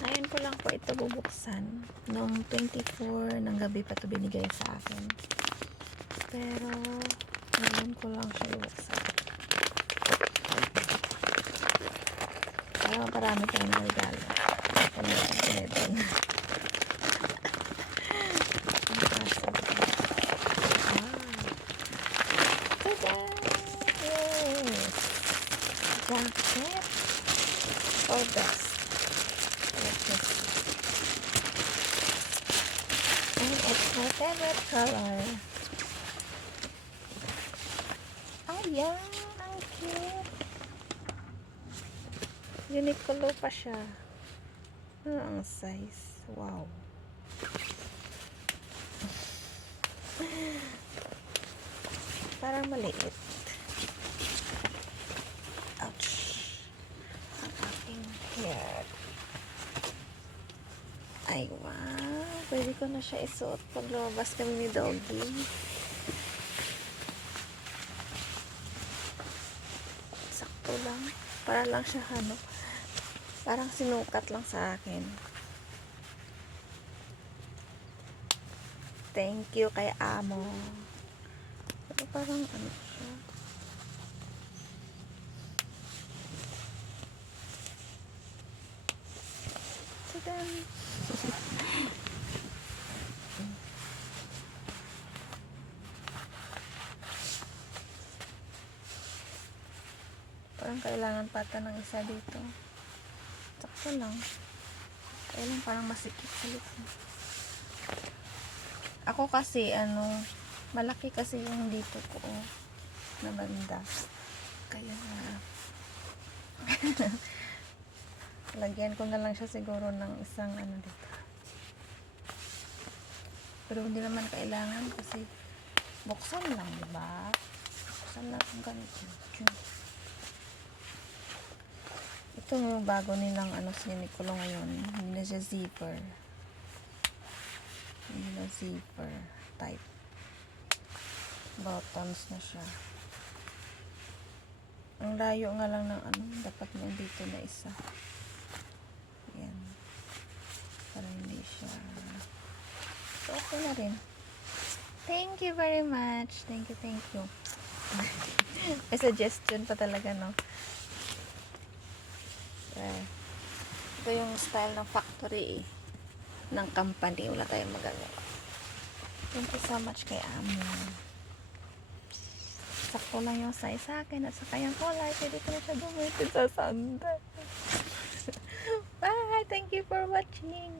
Ngayon ko lang po ito bubuksan. Noong 24 ng gabi pa ito binigay sa akin. Pero, ngayon ko lang siya bubuksan. Para marami tayong regalo. Ito na ito. Jacket or vest. And it's my favorite color. Ayan, ang cute. Uniqlo pa siya. Ang size. Wow. Parang maliit. Ouch. Ang aking hair. Ay, wow. Pwede ko na siya isuot pag lumabas kami ni Doggy. Sakto lang. Para lang siya, parang sinukat lang sa akin. Thank you kay Amo. Pero parang siya. Tada! Parang kailangan pata ng isa dito. Sakto lang. Kailangan parang masikip sa likod. Ako kasi, malaki kasi yung dito ko, na banda. Kaya lagyan ko na lang siya siguro ng isang dito. Pero hindi naman kailangan kasi buksan lang, diba? Buksan lang ang ganito. Ito yung bago nilang Uniqlo ngayon. Hindi na siya zipper. Hindi na zipper type. Buttons na siya. Ang layo nga lang ng dapat mo dito na isa. Ayan. Para hindi siya. So, okay na rin. Thank you very much. Thank you. May suggestion pa talaga, no? Ito yung style ng factory ng company. Wala tayong magagawa. Thank you so much kay Amo. Sakto lang yung size sa akin at saka yung kulay. Pwede ko na siya gamitin sa sandal. Bye! Thank you for watching.